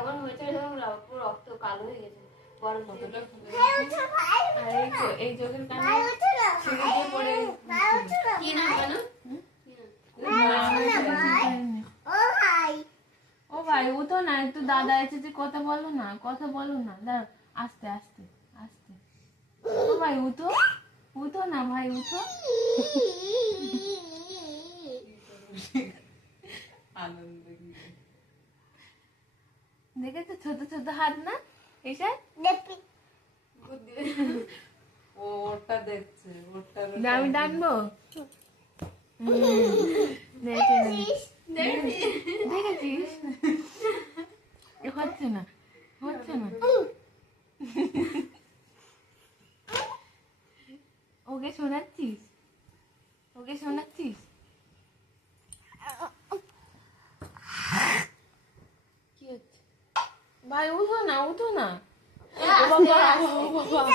যখন হয়েছে তখন পুরো রক্ত কালো হয়ে গেছে। গরম কতটা এই চোখের কানে সিঁড়িতে পড়ে কি না কেন? ও ভাই উঠো না, একটু দাদা এসেছে, কথা বলো না, কথা বলো না, দাঁড়াও, আস্তে আস্তে আস্তে। ও ভাই উঠো, উঠো না ভাই, উঠো। দেখেছো ছোট ছোট হাত না এসব? ওটা দেখছে, ওটা আমি ডাকবো? দেখেছিস? হচ্ছে না, হচ্ছে না। ওকে শোনাচ্ছিস? ওকে শোনাচ্ছিস? কি হচ্ছে ভাই? উঠো না, উঠো না। ও বাবা, ও বাবা।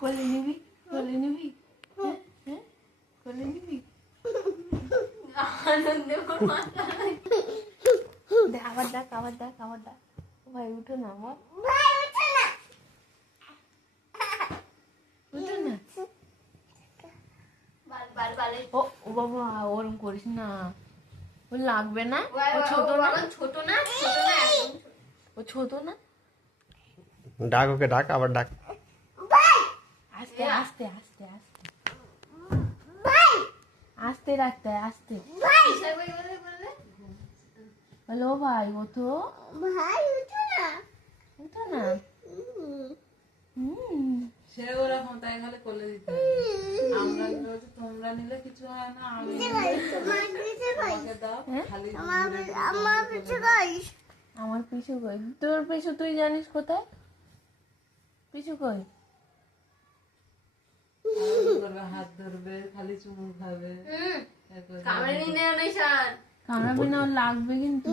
কোলে নিবি, কোলে নিবি, হ্যাঁ হ্যাঁ, কোলে নিবি। দেখ আবার ডাক, আবার ডাক, আবার ডাক। ভাই উঠো না আমার, উঠো না। ও ও বাবা, ওরম করিস না, ও লাগবে না। ও ছোট না, ছোট না, ছোট না, ও ছোট না। ডাক, ওকে ডাক, আবার ডাক। আস্তে আস্তে আস্তে আস্তে আস্তে রাখতে হয়, আস্তে। হ্যালো ভাই, ওঠো উঠো না। সে ওরকম তাই খালি কোলে দিতে হবে। আমরা নিলে তোমরা নিলে কিছু হয় না, আমি তোমাকে দাও খালি আমার পিছু কই? তোর পিছু তুই জানিস কোথায়? পিছু কই? করবে, হাত ধরবে, খালি চুমু খাবে। কামড়াবে না, ওর লাগবে কিন্তু।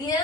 দিয়ে